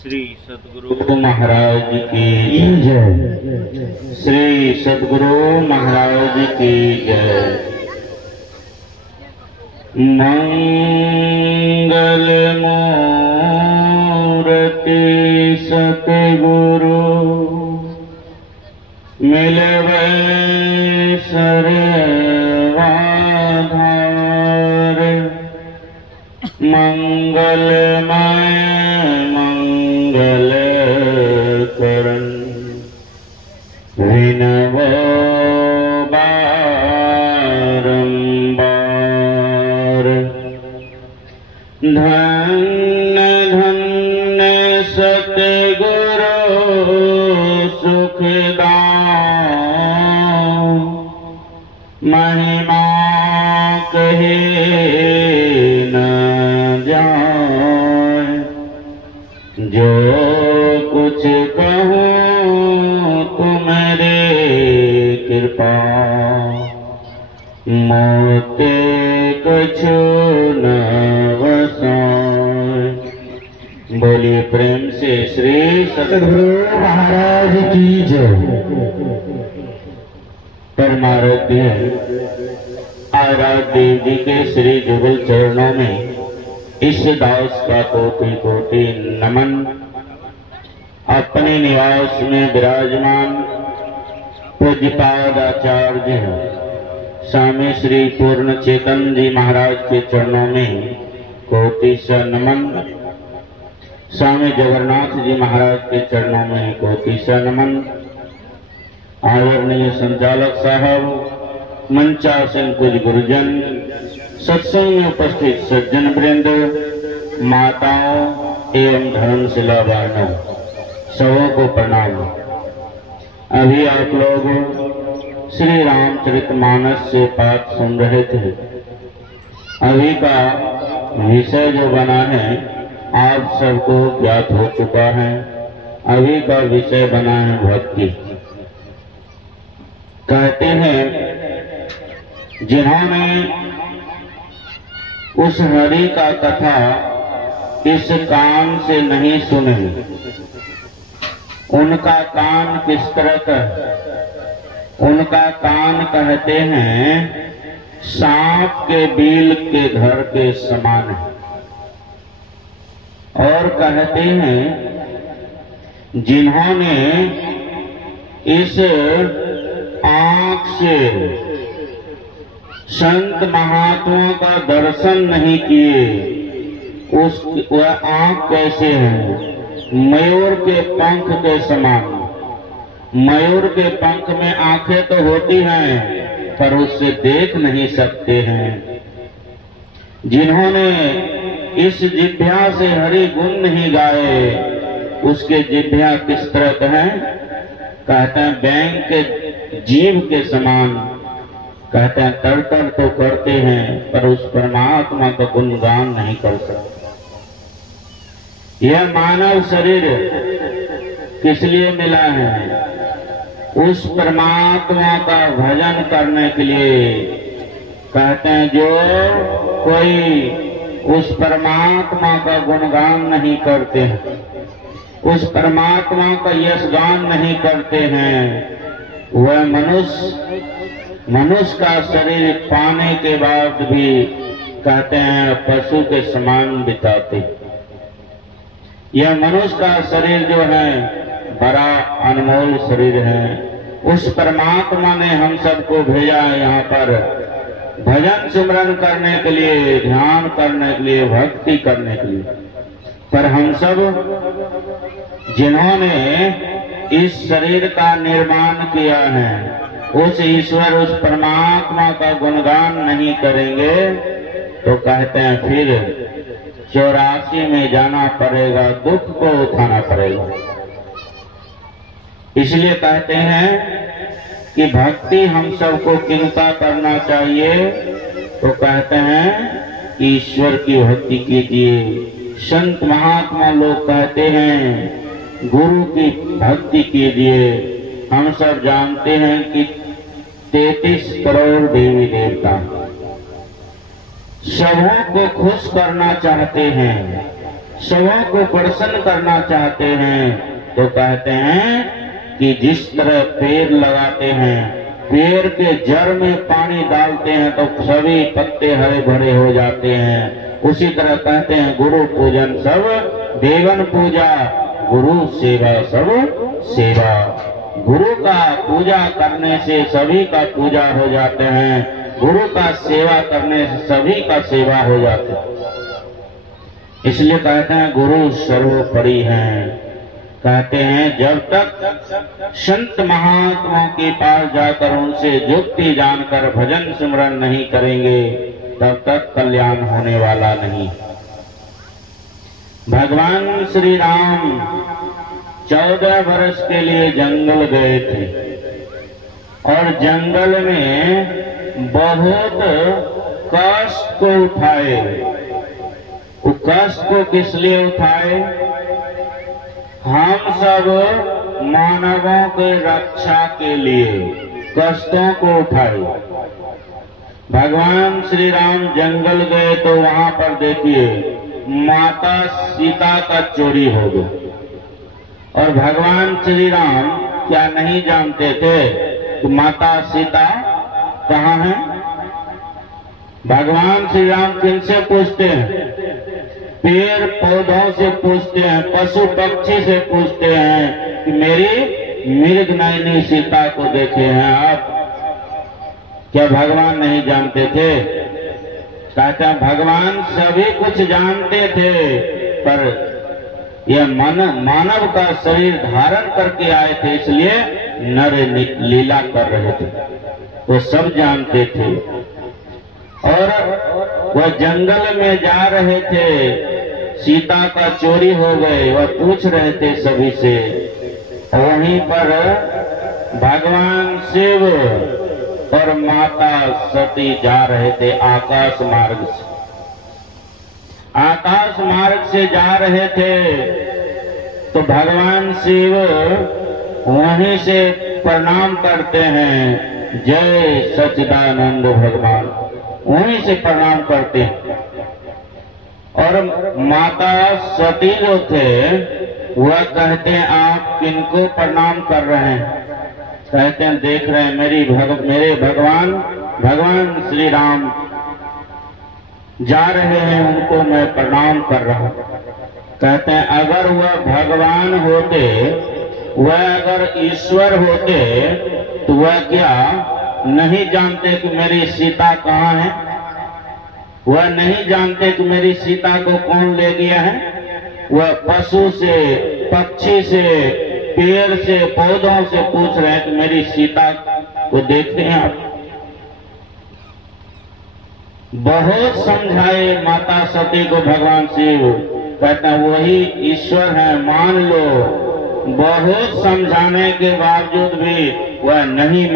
श्री सद्गुरु महाराज की जय। श्री सद्गुरु महाराज की जय। मंगल मूर्ति सतगुरु मिलवे सर्वाधार। मंगलमय मंगल करण विनवो बारंबार। धन्य धन्य सतगुरु सुखदां। महिमा कहे न जाए। जो कुछ कहूँ तुम्हारे कृपा। मोते कछु न वसाए। बोलिए प्रेम से श्री सद्गुरु महाराज की जय। परमाराध्य आराध्य देव जी के श्री जुगल चरणों में इस दास का कोटि कोटि नमन। अपने निवास में विराजमान पूज्यपाद आचार्य स्वामी श्री पूर्ण चेतन जी महाराज के चरणों में कोटि सा नमन। स्वामी जगन्नाथ जी महाराज के चरणों में कोटि सा नमन। आदरणीय संचालक साहब, मंचासन कुछ गुरुजन, सत्संग में उपस्थित सज्जन वृंद, माताओं एवं धर्मशिला वालों, सबों को प्रणाम। अभी आप लोग श्री रामचरितमानस से पाठ सुन रहे थे। अभी का विषय जो बना है आप सबको ज्ञात हो चुका है। अभी का विषय बना है भक्ति। कहते हैं जिन्होंने उस हरि का कथा इस कान से नहीं सुने, उनका कान किस तरह का है? उनका कान कहते हैं सांप के बील के घर के समान है। और कहते हैं जिन्होंने इस आँख से संत महात्माओं का दर्शन नहीं किए, वह आँख कैसे है? मयूर के पंख के समान। मयूर के पंख में आंखें तो होती हैं पर उससे देख नहीं सकते हैं। जिन्होंने इस जिह्वा से हरि गुण नहीं गाए, उसके जिह्वा किस तरह का है? कहते हैं बैंक के जीव के समान। कहते हैं तड़तड़ तो करते हैं पर उस परमात्मा का गुणगान नहीं कर सकते। यह मानव शरीर किस लिए मिला है? उस परमात्मा का भजन करने के लिए। कहते हैं जो कोई उस परमात्मा का गुणगान नहीं करते हैं, उस परमात्मा का यशगान नहीं करते हैं, वह मनुष्य का शरीर पाने के बाद भी कहते हैं पशु के समान बिताते। यह मनुष्य का शरीर जो है बड़ा अनमोल शरीर है। उस परमात्मा ने हम सबको भेजा है यहाँ पर भजन सिमरन करने के लिए, ध्यान करने के लिए, भक्ति करने के लिए। पर हम सब जिन्होंने इस शरीर का निर्माण किया है, उस ईश्वर उस परमात्मा का गुणगान नहीं करेंगे तो कहते हैं फिर 84 में जाना पड़ेगा, दुख को उठाना पड़ेगा। इसलिए कहते हैं कि भक्ति हम सबको किनका करना चाहिए? तो कहते हैं ईश्वर की भक्ति कीजिए। संत महात्मा लोग कहते हैं गुरु की भक्ति कीजिए। हम सब जानते हैं कि 33 करोड़ देवी देवता सबों को खुश करना चाहते हैं, सबों को प्रसन्न करना चाहते हैं तो कहते हैं कि जिस तरह पेड़ लगाते हैं, पेड़ के जड़ में पानी डालते हैं तो सभी पत्ते हरे भरे हो जाते हैं, उसी तरह कहते हैं गुरु पूजन सब देवन पूजा, गुरु सेवा सब सेवा। गुरु का पूजा करने से सभी का पूजा हो जाते हैं, गुरु का सेवा करने से सभी का सेवा हो जाते हैं। इसलिए कहते हैं गुरु सर्वोपरि हैं। कहते हैं जब तक संत महात्माओं के पास जाकर उनसे युक्ति जानकर भजन सिमरन नहीं करेंगे तब तक कल्याण होने वाला नहीं। भगवान श्री राम 14 वर्ष के लिए जंगल गए थे और जंगल में बहुत कष्ट को उठाए। वो कष्ट को किस लिए उठाए? हम सब मानवों के रक्षा के लिए कष्टों को उठाए। भगवान श्री राम जंगल गए तो वहां पर देखिए माता सीता का चोरी हो गई और भगवान श्री राम क्या नहीं जानते थे कि माता सीता कहाँ है? भगवान श्री राम किनसे पूछते हैं? पेड़ पौधों से पूछते हैं, पशु पक्षी से पूछते हैं कि मेरी मृगनयनी सीता को देखे हैं आप? क्या भगवान नहीं जानते थे? कहते हैं भगवान सभी कुछ जानते थे, पर यह मानव का शरीर धारण करके आए थे, इसलिए नर लीला कर रहे थे। वो सब जानते थे और वह जंगल में जा रहे थे, सीता का चोरी हो गए, वह पूछ रहे थे सभी से। वहीं पर भगवान शिव और माता सती जा रहे थे आकाश मार्ग से। आकाश मार्ग से जा रहे थे तो भगवान शिव वहीं से प्रणाम करते हैं, जय सच्चिदानंद भगवान, वहीं से प्रणाम करते हैं। और माता सती जो थे वह कहते हैं आप किनको प्रणाम कर रहे हैं? कहते हैं देख रहे हैं मेरे भगवान श्री राम जा रहे हैं, उनको मैं प्रणाम कर रहा हूं। कहते हैं अगर वह भगवान होते, वह अगर ईश्वर होते तो वह क्या नहीं जानते कि मेरी सीता कहाँ है? वह नहीं जानते कि मेरी सीता को कौन ले गया है? वह पशु से, पक्षी से, पेड़ से, पौधों से पूछ रहे हैं कि मेरी सीता को देखते हैं आप? बहुत समझाए माता सती को भगवान शिव, कहते हैं वही ईश्वर है मान लो। बहुत समझाने के बावजूद भी वह नहीं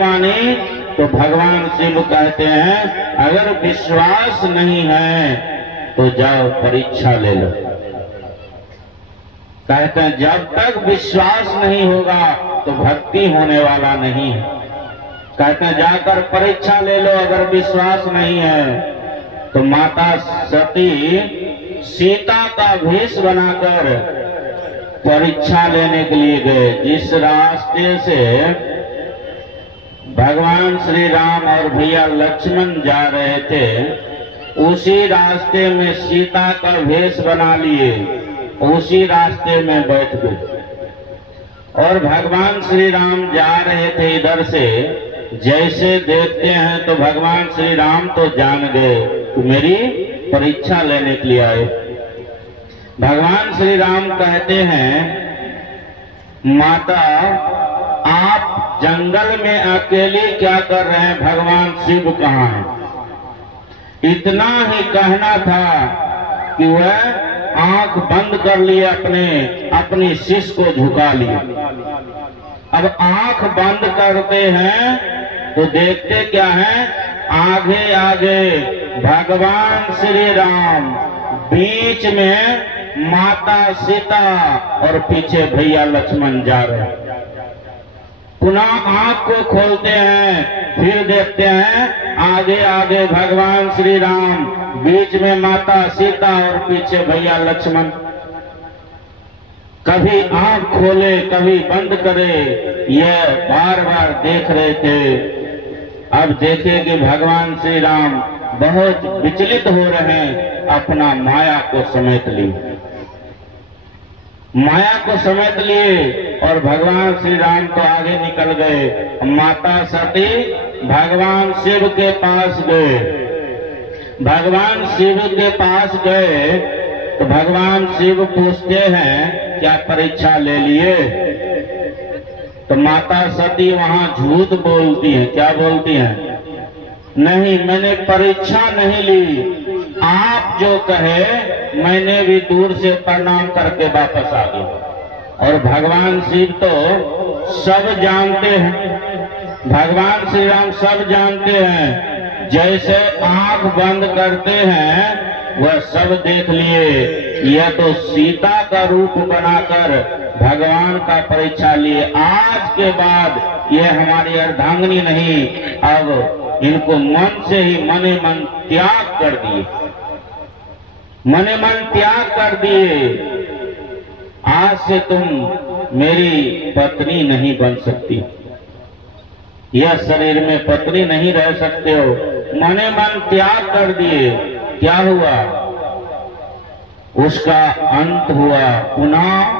मानी तो भगवान शिव कहते हैं अगर विश्वास नहीं है तो जाओ परीक्षा ले लो। कहते हैं जब तक विश्वास नहीं होगा तो भक्ति होने वाला नहीं है। कहते हैं जाकर परीक्षा ले लो, अगर विश्वास नहीं है तो माता सती सीता का भेष बनाकर परीक्षा लेने के लिए गए। जिस रास्ते से भगवान श्री राम और भैया लक्ष्मण जा रहे थे उसी रास्ते में सीता का भेष बना लिए, उसी रास्ते में बैठ गए और भगवान श्री राम जा रहे थे इधर से। जैसे देखते हैं तो भगवान श्री राम तो जान गए कि मेरी परीक्षा लेने के लिए आए। भगवान श्री राम कहते हैं माता आप जंगल में अकेले क्या कर रहे हैं? भगवान शिव कहाँ हैं? इतना ही कहना था कि वह आंख बंद कर लिए, अपनी शीश को झुका लिए। अब आंख बंद करते हैं तो देखते क्या है? आगे आगे भगवान श्री राम, बीच में माता सीता और पीछे भैया लक्ष्मण जा रहे हैं। पुनः आंख को खोलते हैं, फिर देखते हैं आगे आगे भगवान श्री राम, बीच में माता सीता और पीछे भैया लक्ष्मण। कभी आंख खोले कभी बंद करे, यह बार बार देख रहे थे। अब देखे कि भगवान श्री राम बहुत विचलित हो रहे हैं, अपना माया को समेट लिए। माया को समेट लिए और भगवान श्री राम तो आगे निकल गए। माता सती भगवान शिव के पास गए। भगवान शिव के पास गए तो भगवान शिव पूछते हैं क्या परीक्षा ले लिए? तो माता सती वहां झूठ बोलती हैं। क्या बोलती हैं? नहीं, मैंने परीक्षा नहीं ली, आप जो कहे मैंने भी दूर से प्रणाम करके वापस आ गया। और भगवान शिव तो सब जानते हैं, भगवान श्री राम सब जानते हैं। जैसे आंख बंद करते हैं वह सब देख लिए। यह तो सीता का रूप बनाकर भगवान का परीक्षा लिए। आज के बाद यह हमारी अर्धांगिनी नहीं, अब इनको मन से ही मने मन त्याग कर दिए, मने मन त्याग कर दिए। आज से तुम मेरी पत्नी नहीं बन सकती, यह शरीर में पत्नी नहीं रह सकते हो। मने मन त्याग कर दिए। क्या हुआ? उसका अंत हुआ। पुनः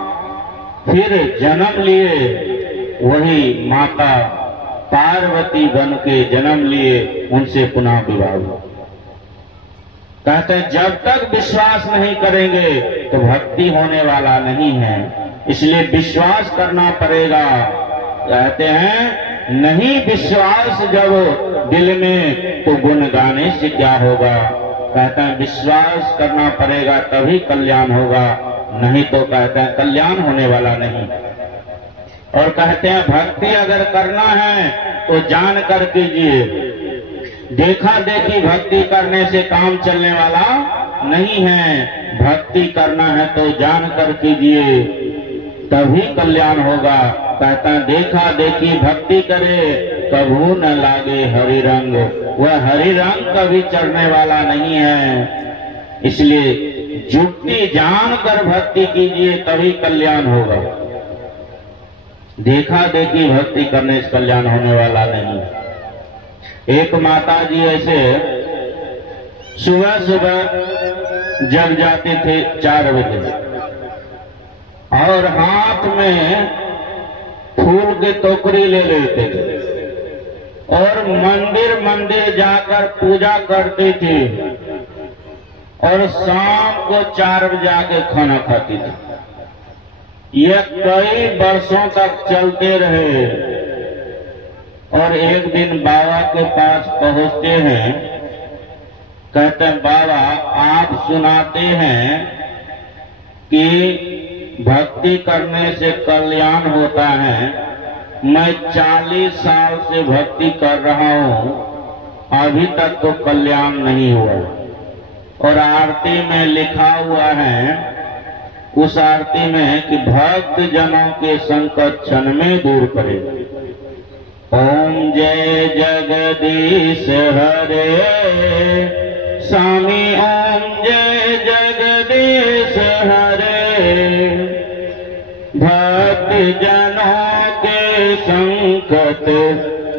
फिर जन्म लिए, वही माता पार्वती बन के जन्म लिए, उनसे पुनः विवाह हुआ। कहते हैं जब तक विश्वास नहीं करेंगे तो भक्ति होने वाला नहीं है, इसलिए विश्वास करना पड़ेगा। कहते हैं नहीं विश्वास जब दिल में तो गुण गाने से क्या होगा। कहते हैं विश्वास करना पड़ेगा तभी कल्याण होगा, नहीं तो कहते हैं कल्याण होने वाला नहीं। और कहते हैं भक्ति अगर करना है तो जान कर कीजिए, देखा देखी भक्ति करने से काम चलने वाला नहीं है। भक्ति करना है तो जान कर कीजिए, तभी कल्याण होगा। कहता है देखा देखी भक्ति करे कभू न लागे हरि रंग, वह हरि रंग कभी चढ़ने वाला नहीं है। इसलिए जुक्ति जान कर भक्ति कीजिए तभी कल्याण होगा। देखा देखी भक्ति करने से कल्याण होने वाला नहीं। एक माता जी ऐसे सुबह सुबह जग जाते थे 4 बजे और हाथ में फूल के टोकरी ले लेते थे और मंदिर मंदिर जाकर पूजा करती थी और शाम को 4 बजे आके खाना खाती थी। यह कई वर्षों तक चलते रहे और एक दिन बाबा के पास पहुंचते हैं। कहते हैं बाबा आप सुनाते हैं कि भक्ति करने से कल्याण होता है। मैं 40 साल से भक्ति कर रहा हूँ, अभी तक तो कल्याण नहीं हुआ। और आरती में लिखा हुआ है, उस आरती में कि भक्त जनों के संकट क्षण में दूर करे। ओम जय जगदीश हरे स्वामी, ओम जय जगदीश हरे। भक्त जनों के संकट,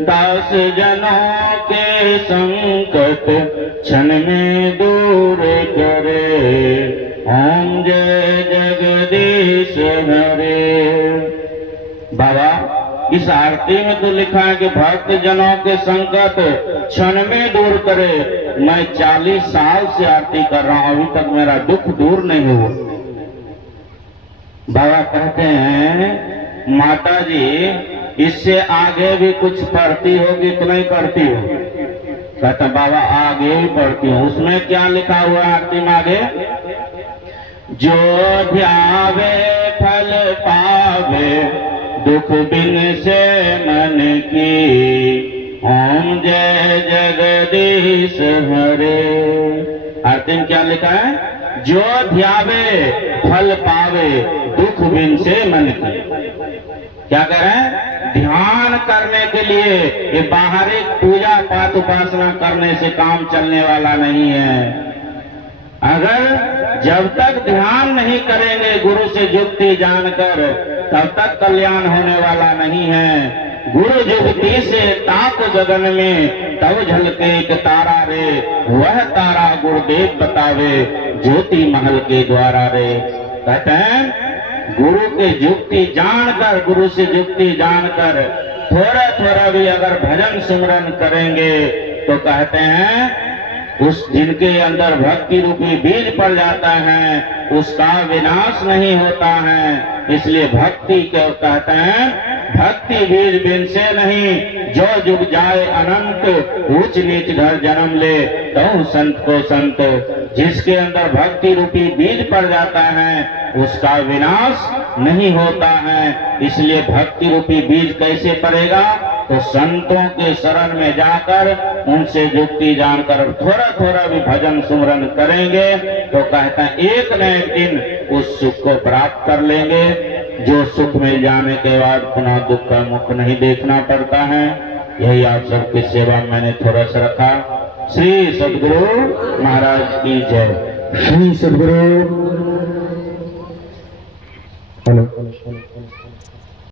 दास जनों के संकट क्षण में दूर करे। ओम जय जगदीश हरे। बाबा इस आरती में तो लिखा है कि भक्त जनों के संकट क्षण में दूर करे। मैं 40 साल से आरती कर रहा हूं, अभी तक मेरा दुख दूर नहीं हुआ। बाबा कहते हैं माता जी इससे आगे भी कुछ पढ़ती होगी तो नहीं पढ़ती हो? कहता बाबा आगे भी पढ़ती हूँ। उसमें क्या लिखा हुआ है आरती में आगे? जो ध्यावे फल पावे, दुख बिन से मन की। ओम जय जगदीश हरे। आरती में क्या लिखा है? जो ध्यावे फल पावे, दुख बिन से मन की। क्या कह रहे हैं? ध्यान करने के लिए, ये बाहरी पूजा पाठ उपासना करने से काम चलने वाला नहीं है। अगर जब तक ध्यान नहीं करेंगे गुरु से जुक्ति जानकर, तब तक कल्याण होने वाला नहीं है। गुरु जुगती से ताक गगन में, तब झलके एक तारा रे, वह तारा गुरुदेव बतावे, ज्योति महल के द्वारा रे। कहते हैं गुरु के जुक्ति जानकर, गुरु से जुक्ति जानकर थोड़ा थोड़ा भी अगर भजन सिमरन करेंगे तो कहते हैं उस जिनके अंदर भक्ति रूपी बीज पड़ जाता है उसका विनाश नहीं होता है। इसलिए भक्ति क्यों कहते हैं, भक्ति बीज बिन से नहीं, जो जुग जाए अनंत, ऊंच नीच घर जन्म ले, तो संत को संत। जिसके अंदर भक्ति रूपी बीज पड़ जाता है उसका विनाश नहीं होता है। इसलिए भक्ति रूपी बीज कैसे पड़ेगा, तो संतों के शरण में जाकर उनसे जुक्ति जानकर थोड़ा थोड़ा भी भजन सुमरन करेंगे तो कहता है एक न एक दिन उस सुख को प्राप्त कर लेंगे, जो सुख मिल जाने के बाद पुनः दुख का मुख नहीं देखना पड़ता है। यही आप सबकी सेवा में मैंने थोड़ा सा रखा। श्री सद्गुरु महाराज की जय। श्री सद्गुरु। हेलो।